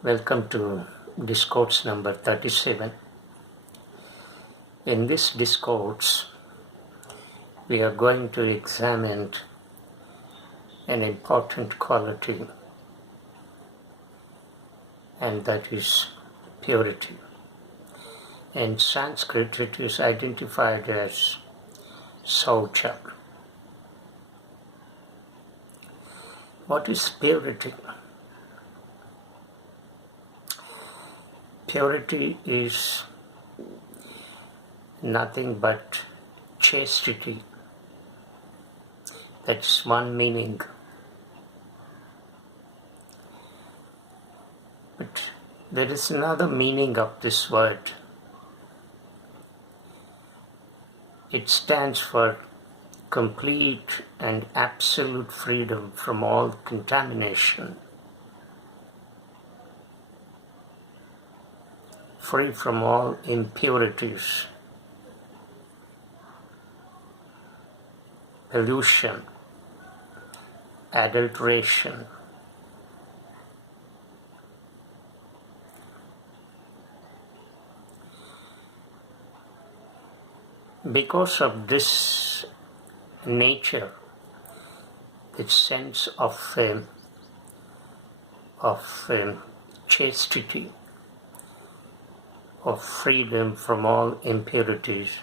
Welcome to Discourse number 37. In this discourse, we are going to examine an important quality, and that is purity. In Sanskrit, it is identified as Saucha. What is purity? Purity is nothing but chastity. That's one meaning. But there is another meaning of this word. It stands for complete and absolute freedom from all contamination, free from all impurities, pollution, adulteration. Because of this nature, this sense of chastity, of freedom from all impurities,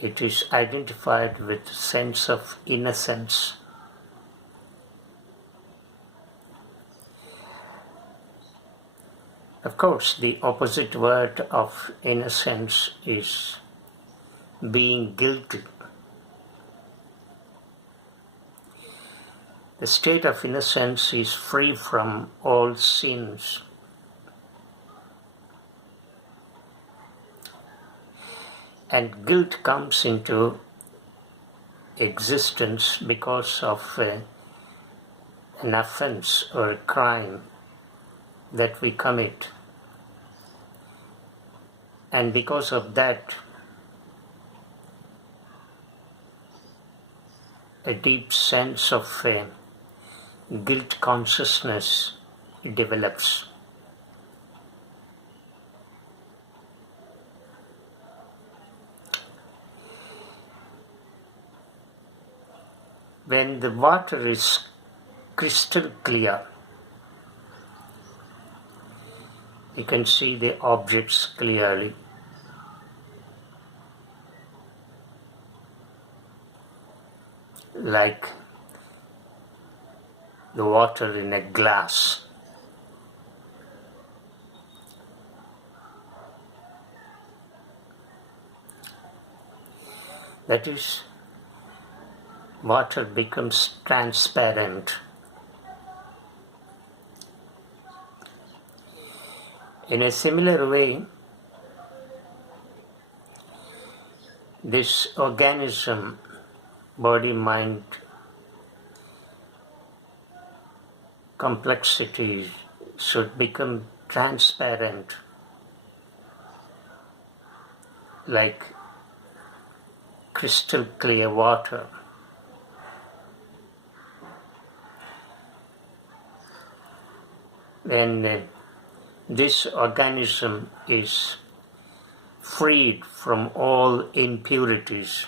it is identified with a sense of innocence. Of course, the opposite word of innocence is being guilty. The state of innocence is free from all sins. And guilt comes into existence because of an offense or a crime that we commit. And because of that, a deep sense of guilt consciousness develops. When the water is crystal clear, you can see the objects clearly. Like the water in a glass. That is, water becomes transparent. In a similar way, this organism, body, mind, complexity should become transparent, like crystal clear water. When this organism is freed from all impurities,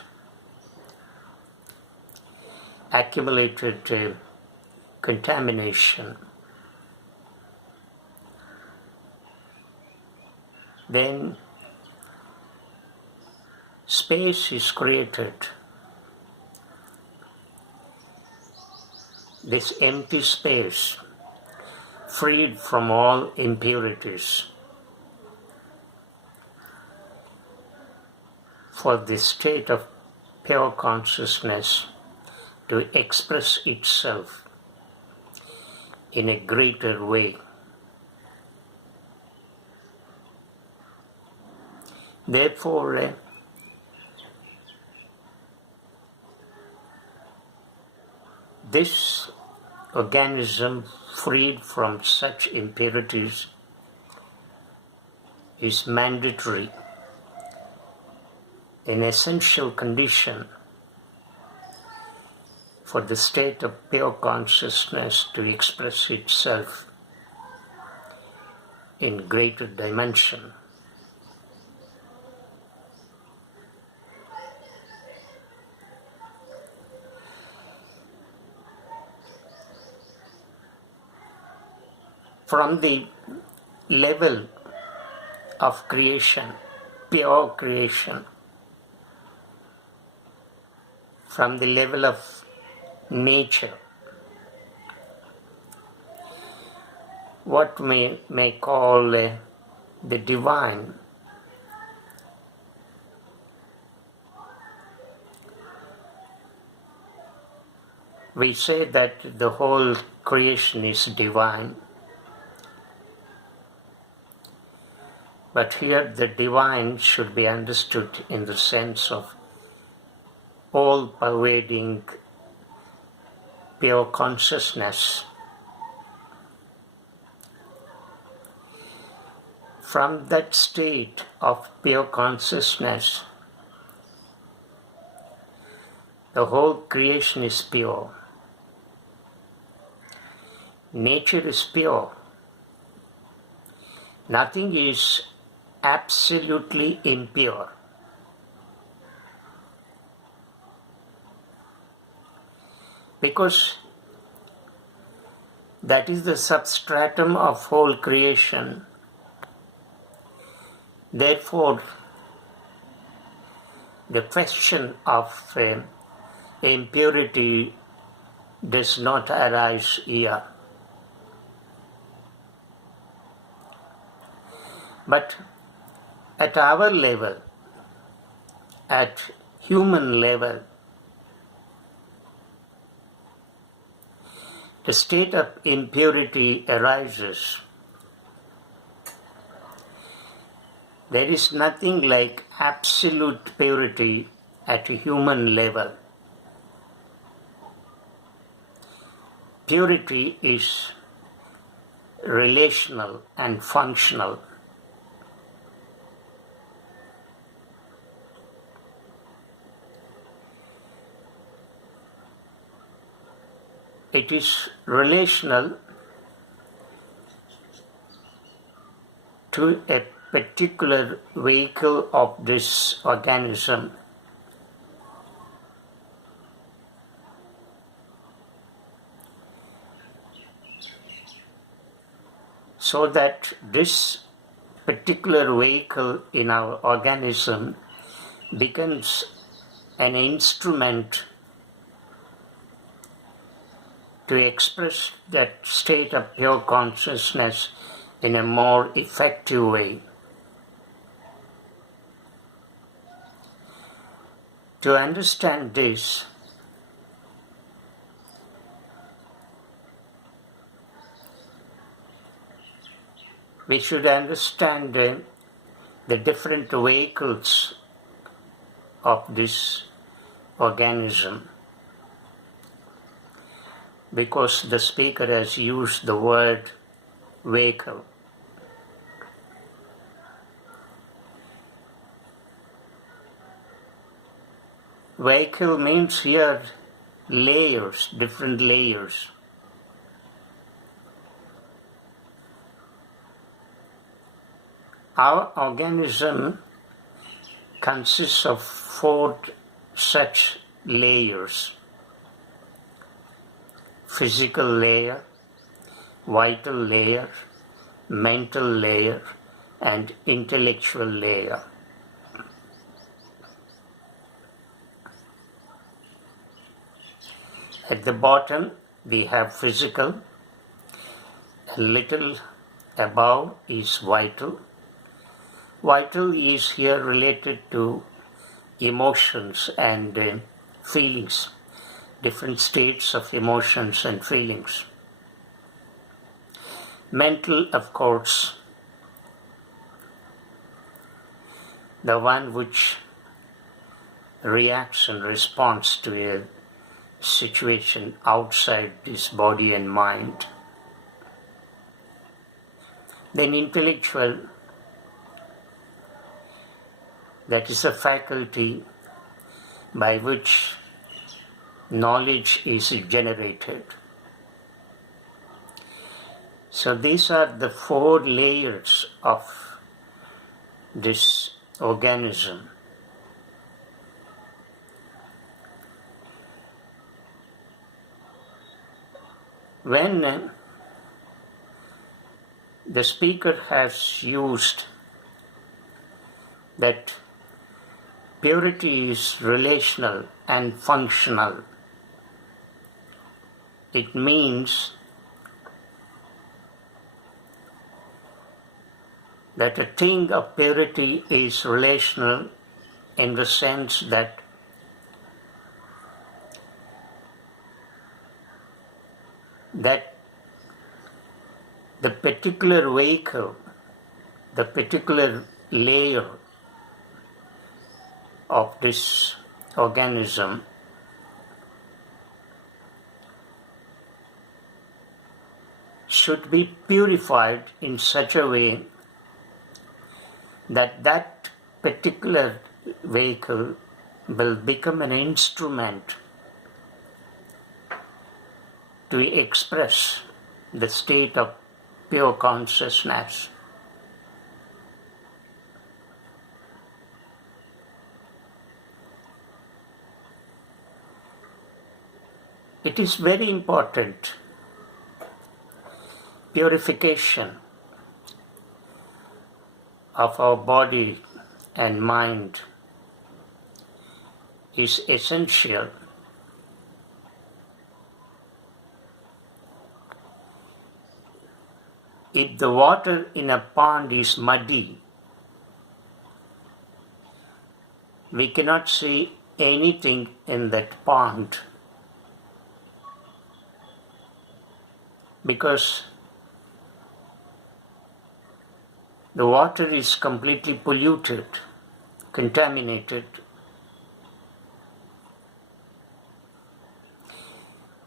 accumulated contamination, then space is created. This empty space, freed from all impurities, for the state of pure consciousness to express itself in a greater way. Therefore, this organism freed from such impurities is mandatory, an essential condition for the state of pure consciousness to express itself in greater dimension. From the level of creation, pure creation, from the level of nature, what we may call the divine, we say that the whole creation is divine. But here the divine should be understood in the sense of all-pervading pure consciousness. From that state of pure consciousness, the whole creation is pure. Nature is pure. Nothing is absolutely impure. Because that is the substratum of whole creation. Therefore, the question of impurity does not arise here. But at our level, at human level, the state of impurity arises. There is nothing like absolute purity at a human level. Purity is relational and functional. It is relational to a particular vehicle of this organism. So that this particular vehicle in our organism becomes an instrument to express that state of pure consciousness in a more effective way. To understand this, we should understand the different vehicles of this organism, because the speaker has used the word vehicle. Vehicle means here layers, different layers. Our organism consists of 4 such layers: physical layer, vital layer, mental layer, and intellectual layer. At the bottom we have physical, a little above is vital. Vital is here related to emotions and feelings, different states of emotions and feelings. Mental, of course, the one which reacts and responds to a situation outside this body and mind. Then intellectual, that is a faculty by which knowledge is generated. So these are the 4 layers of this organism. When the speaker has used that purity is relational and functional, it means that a thing of purity is relational in the sense that the particular vehicle, the particular layer of this organism should be purified in such a way that that particular vehicle will become an instrument to express the state of pure consciousness. It is very important. Purification of our body and mind is essential. If the water in a pond is muddy, we cannot see anything in that pond because the water is completely polluted, contaminated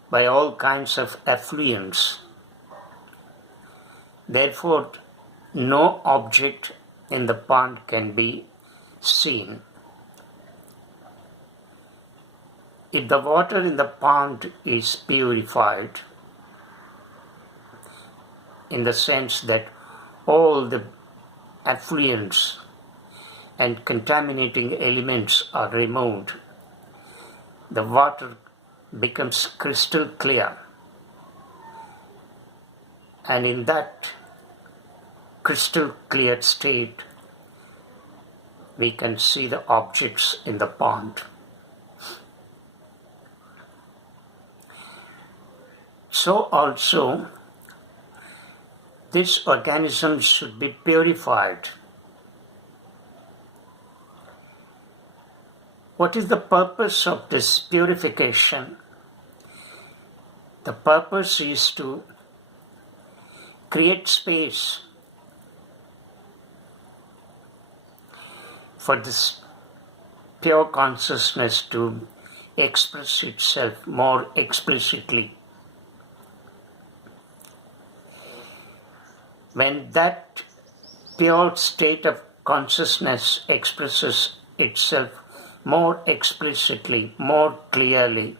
by all kinds of effluents. Therefore, no object in the pond can be seen. If the water in the pond is purified, in the sense that all the effluents and contaminating elements are removed, the water becomes crystal clear. And in that crystal clear state, we can see the objects in the pond. So also, this organism should be purified. What is the purpose of this purification? The purpose is to create space for this pure consciousness to express itself more explicitly. When that pure state of consciousness expresses itself more explicitly, more clearly,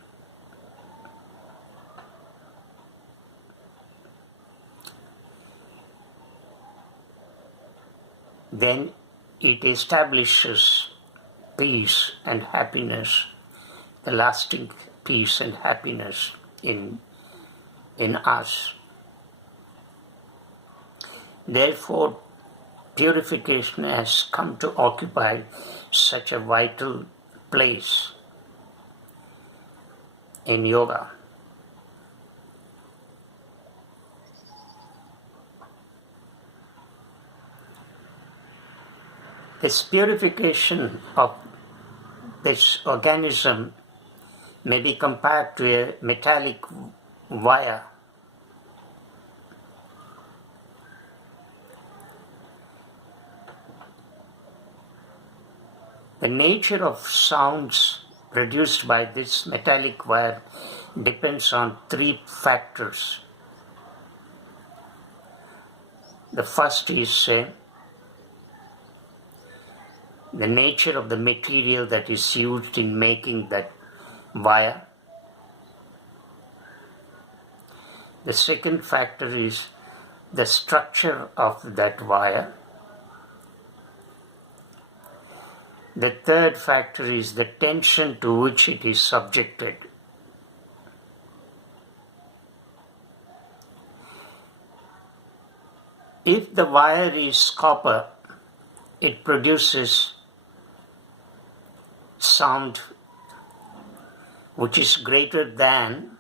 then it establishes peace and happiness, the lasting peace and happiness in us. Therefore, purification has come to occupy such a vital place in yoga. This purification of this organism may be compared to a metallic wire. The nature of sounds produced by this metallic wire depends on 3 factors. The first is the nature of the material that is used in making that wire. The second factor is the structure of that wire. The third factor is the tension to which it is subjected. If the wire is copper, it produces sound which is greater than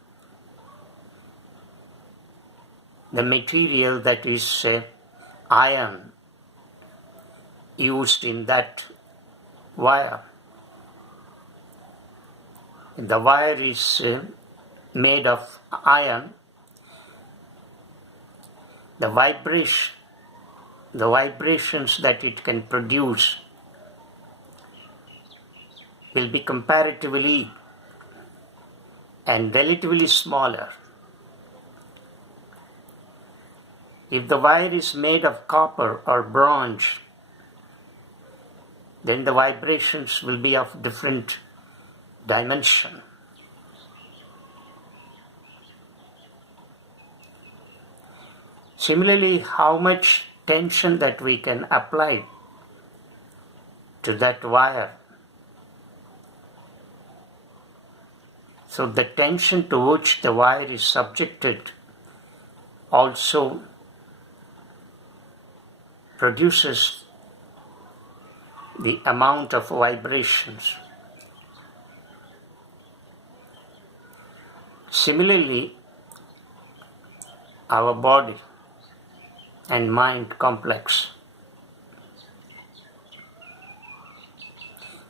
the material that is iron used in that wire. If the wire is made of iron, the vibrations that it can produce will be comparatively and relatively smaller. If the wire is made of copper or bronze, then the vibrations will be of different dimension. Similarly, how much tension that we can apply to that wire. So the tension to which the wire is subjected also produces the amount of vibrations. Similarly, our body and mind complex.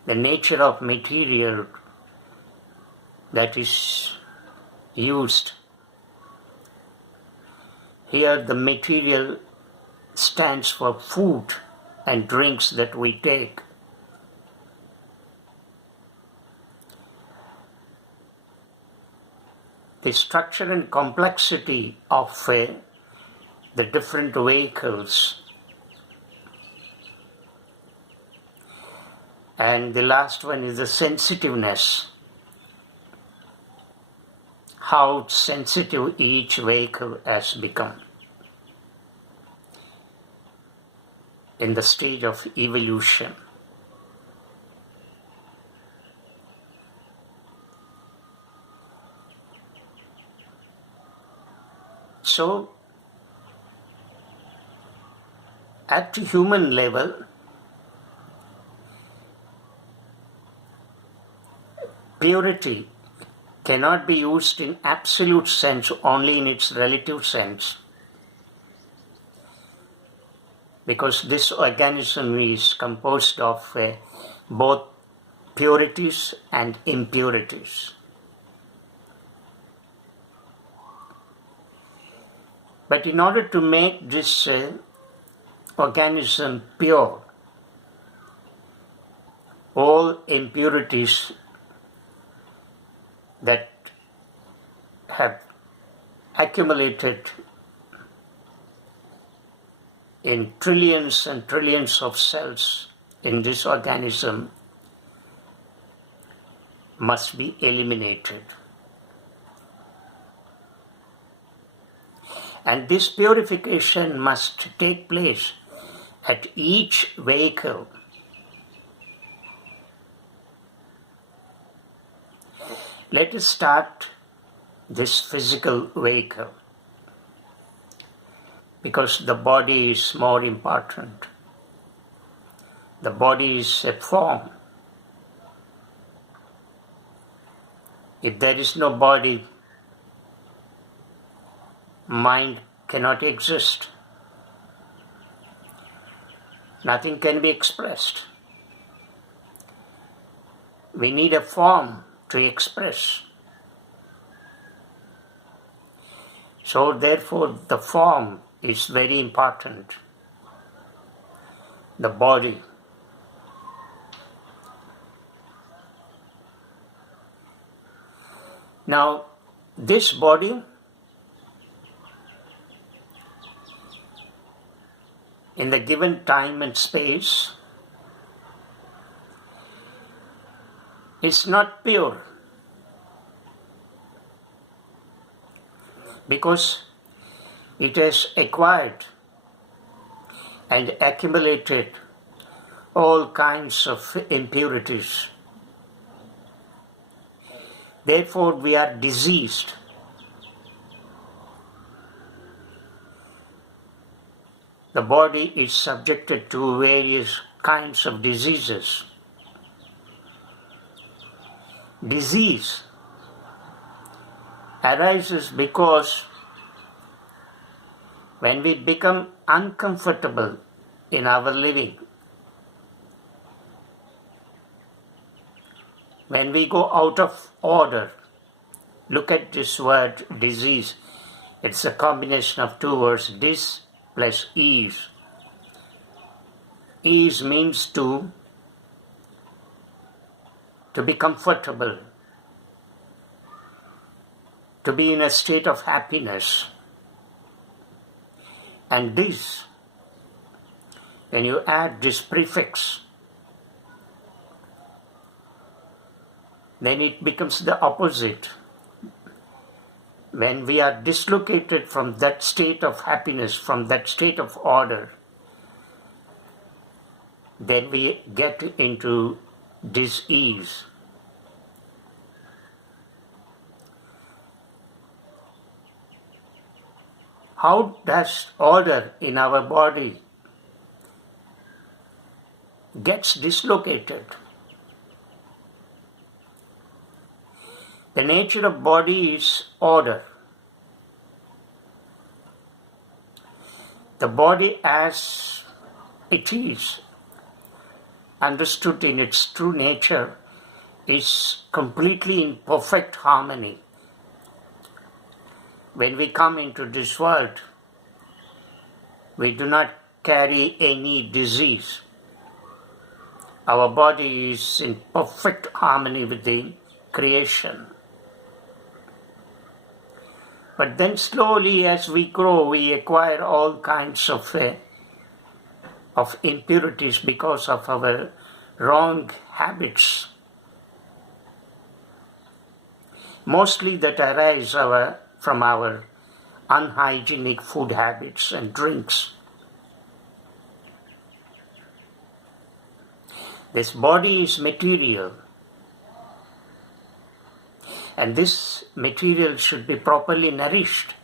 The nature of material that is used. Here the material stands for food and drinks that we take. The structure and complexity of the different vehicles. And the last one is the sensitiveness. How sensitive each vehicle has become in the stage of evolution. So, at human level, purity cannot be used in absolute sense, only in its relative sense, because this organism is composed of both purities and impurities. But in order to make this organism pure, all impurities that have accumulated in trillions and trillions of cells in this organism must be eliminated. And this purification must take place at each vehicle. Let us start this physical vehicle, because the body is more important. The body is a form. If there is no body, mind cannot exist. Nothing can be expressed. We need a form to express. So therefore the form is very important. The body. Now this body in the given time and space is not pure, because it has acquired and accumulated all kinds of impurities. Therefore, we are diseased. The body is subjected to various kinds of diseases. Disease arises because when we become uncomfortable in our living, when we go out of order, look at this word disease. It's a combination of two words, dis plus ease. Ease means to be comfortable, to be in a state of happiness. And this, when you add this prefix, then it becomes the opposite. When we are dislocated from that state of happiness, from that state of order, then we get into dis-ease. How does order in our body gets dislocated? The nature of body is order. The body as it is, understood in its true nature, is completely in perfect harmony. When we come into this world, we do not carry any disease. Our body is in perfect harmony with the creation. But then slowly as we grow, we acquire all kinds of impurities because of our wrong habits. Mostly that arise from our unhygienic food habits and drinks. This body is material. And this material should be properly nourished.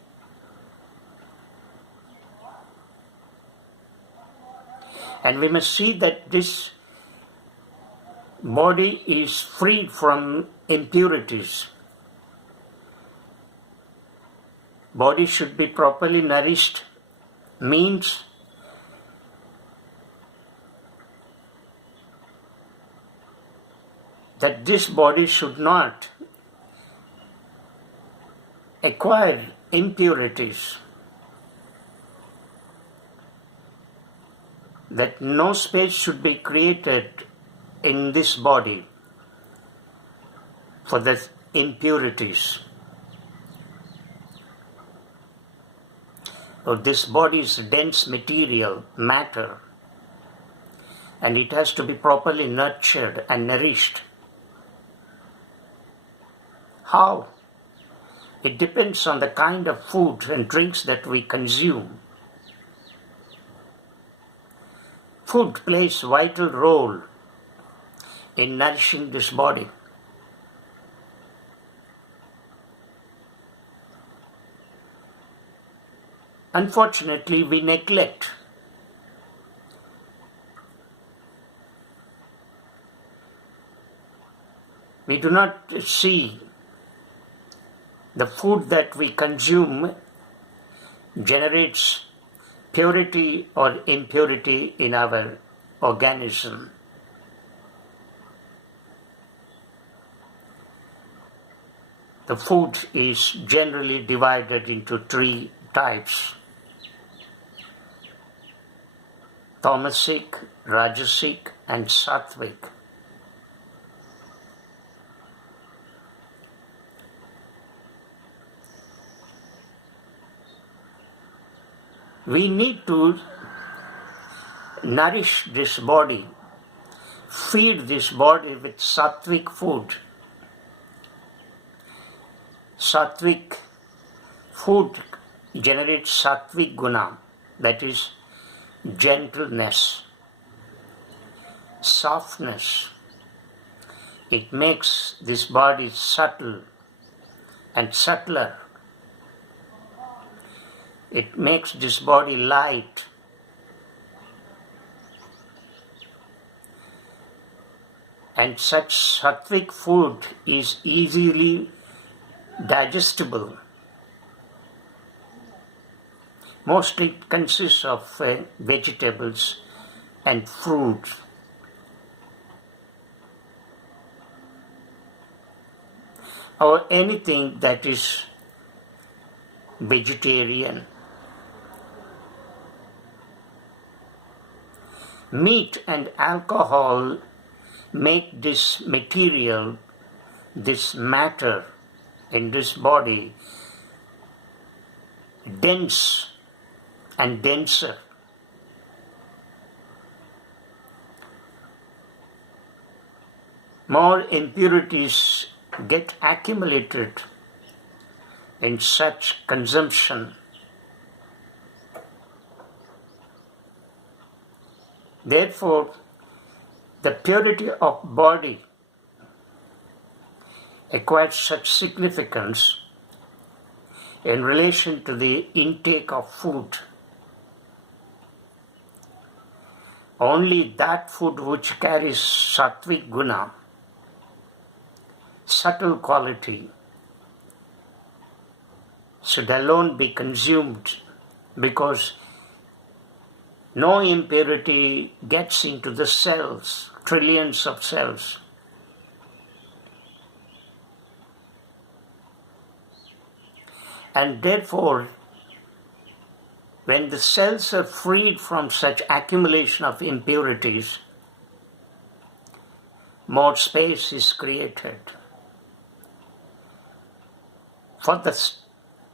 And we must see that this body is free from impurities. Body should be properly nourished means that this body should not acquire impurities, that no space should be created in this body for the impurities. So this body is dense material, matter, and it has to be properly nurtured and nourished. How? It depends on the kind of food and drinks that we consume. Food plays a vital role in nourishing this body. Unfortunately, we neglect. We do not see the food that we consume generates purity or impurity in our organism. The food is generally divided into three types: tamasic, rajasic, and sattvic. We need to nourish this body, feed this body with sattvic food. Sattvic food generates sattvic guna, that is gentleness, softness. It makes this body subtle and subtler. It makes this body light. And such sattvic food is easily digestible. Mostly it consists of vegetables and fruits. Or anything that is vegetarian. Meat and alcohol make this material, this matter in this body dense and denser. More impurities get accumulated in such consumption. Therefore, the purity of body acquires such significance in relation to the intake of food. Only that food which carries sattvic guna, subtle quality, should alone be consumed, because no impurity gets into the cells, trillions of cells. And therefore, when the cells are freed from such accumulation of impurities, more space is created for the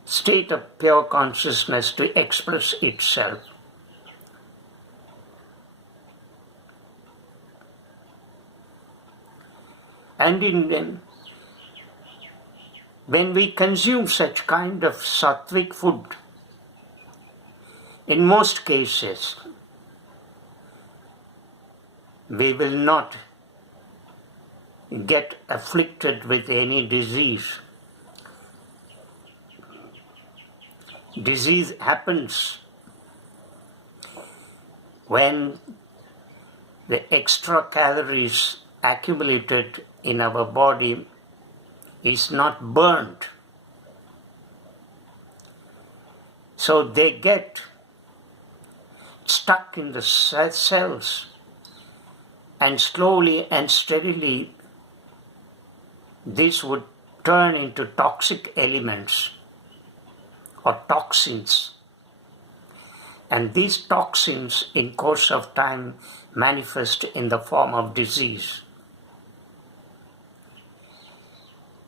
state of pure consciousness to express itself. And when we consume such kind of sattvic food, in most cases, we will not get afflicted with any disease. Disease happens when the extra calories accumulated in our body is not burnt. So they get stuck in the cells, and slowly and steadily this would turn into toxic elements or toxins. And these toxins in course of time manifest in the form of disease.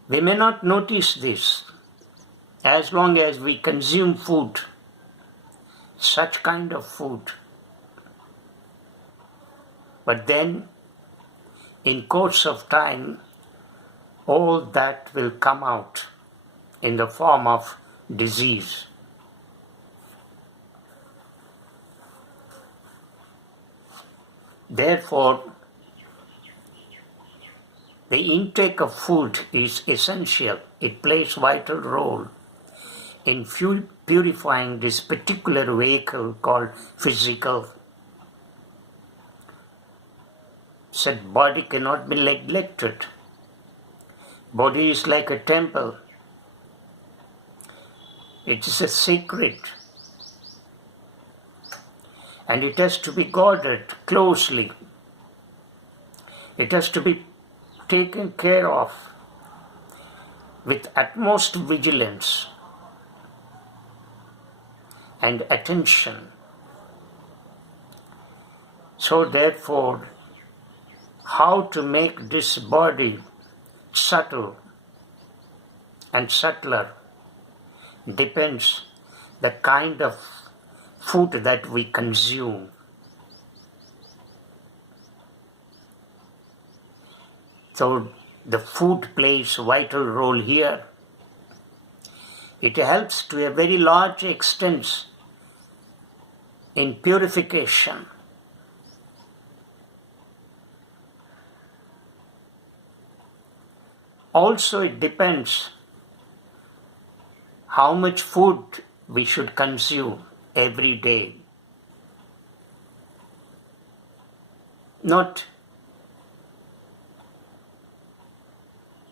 We may not notice this as long as we consume food, such kind of food. But then, in course of time, all that will come out in the form of disease. Therefore, the intake of food is essential. It plays a vital role in purifying this particular vehicle called physical. Said body cannot be neglected. Body is like a temple. It is a secret. And it has to be guarded closely. It has to be taken care of with utmost vigilance and attention. So therefore, how to make this body subtle and subtler depends the kind of food that we consume. So the food plays a vital role here. It helps to a very large extent in purification. Also, it depends how much food we should consume every day. Not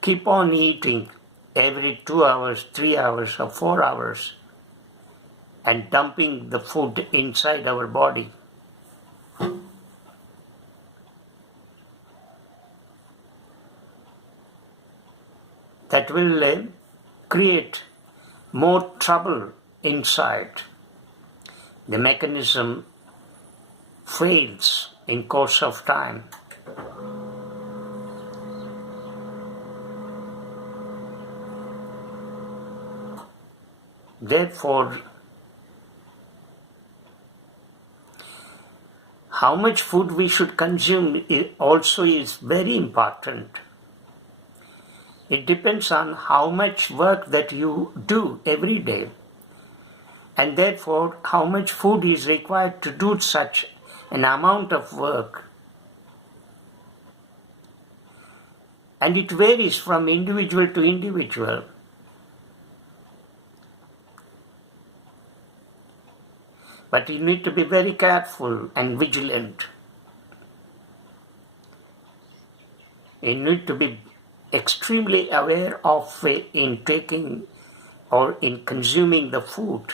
keep on eating every 2 hours, 3 hours, or 4 hours and dumping the food inside our body. That will create more trouble inside. The mechanism fails in course of time. Therefore, how much food we should consume also is very important. It depends on how much work that you do every day, and therefore how much food is required to do such an amount of work. And it varies from individual to individual. But you need to be very careful and vigilant. You need to be extremely aware of in taking or in consuming the food.